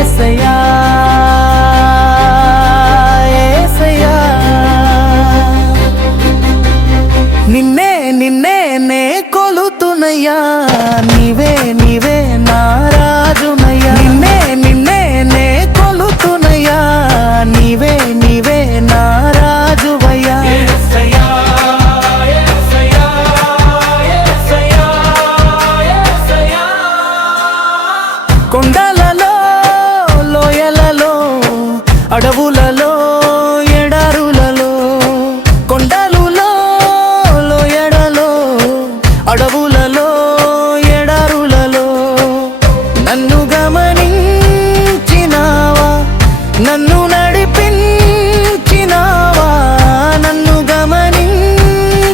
యేసయ్యా యేసయ్యా నిన్నే నిన్నే నే కొలుతునయ్యా నీవే నీవే నా రాజునయ్యా నిన్నే నిన్నే నే కొలుతునయ్యా నీవే నీవే నా రాజువయ్యా యేసయ్యా యేసయ్యా యేసయ్యా యేసయ్యా కొండలలో లోయలలో అడవులలో ఎడారులలో కొండలులో లోయడలో అడవులలో ఎడారులలో నన్ను గమనించినావా నన్ను నడిపించినావా నన్ను గమనించినావా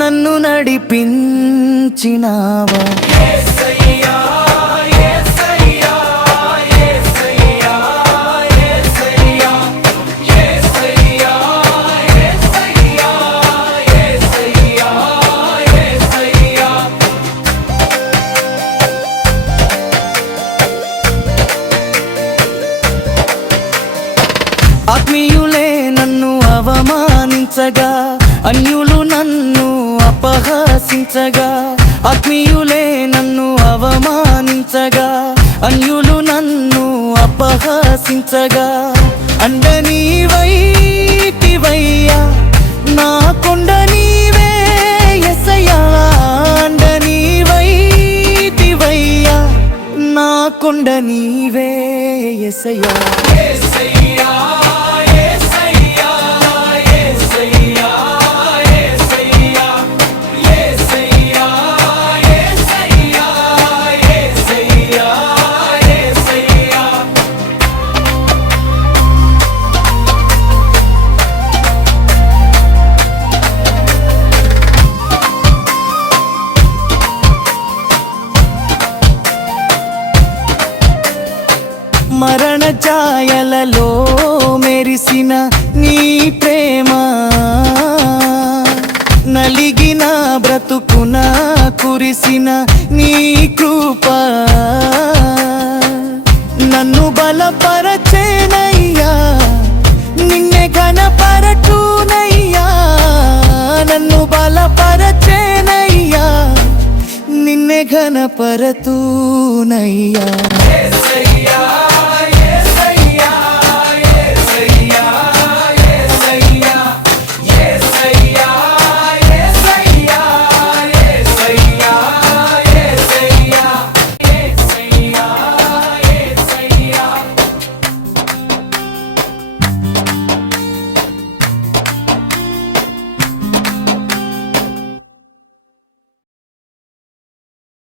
నన్ను నడిపించినావా యేసయ్యా యేసయ్యా యేసయ్యా యేసయ్యా యేసయ్యా యేసయ్యా యేసయ్యా యేసయ్యా ఆత్మీయులే నన్ను అవమానించగా అన్యులు నన్ను అపహసించగా ఆత్మీయులే నన్ను అవమానించగా అన్యులు నన్ను అపహసించగా అండ నీవైతివయ్యా నా కొండ నీవే యేసయ్యా అండ నీవైతివయ్యా నా కొండ నీవే యేసయ్యా యేసయ్యా యేసయ్యా యేసయ్యా యేసయ్యా యేసయ్యా యేసయ్యా యేసయ్యా యేసయ్యా మరణ ఛాయలలో మెరిసిన నీ ప్రేమ నలిగిన బ్రతుకున కురిసిన నీ కృప నన్ను బలపరచేనయ్యా నిన్నే ఘనపరచునయ్యా నన్ను బలపరచేనయ్యా నిన్నే ఘనపరచునయ్యా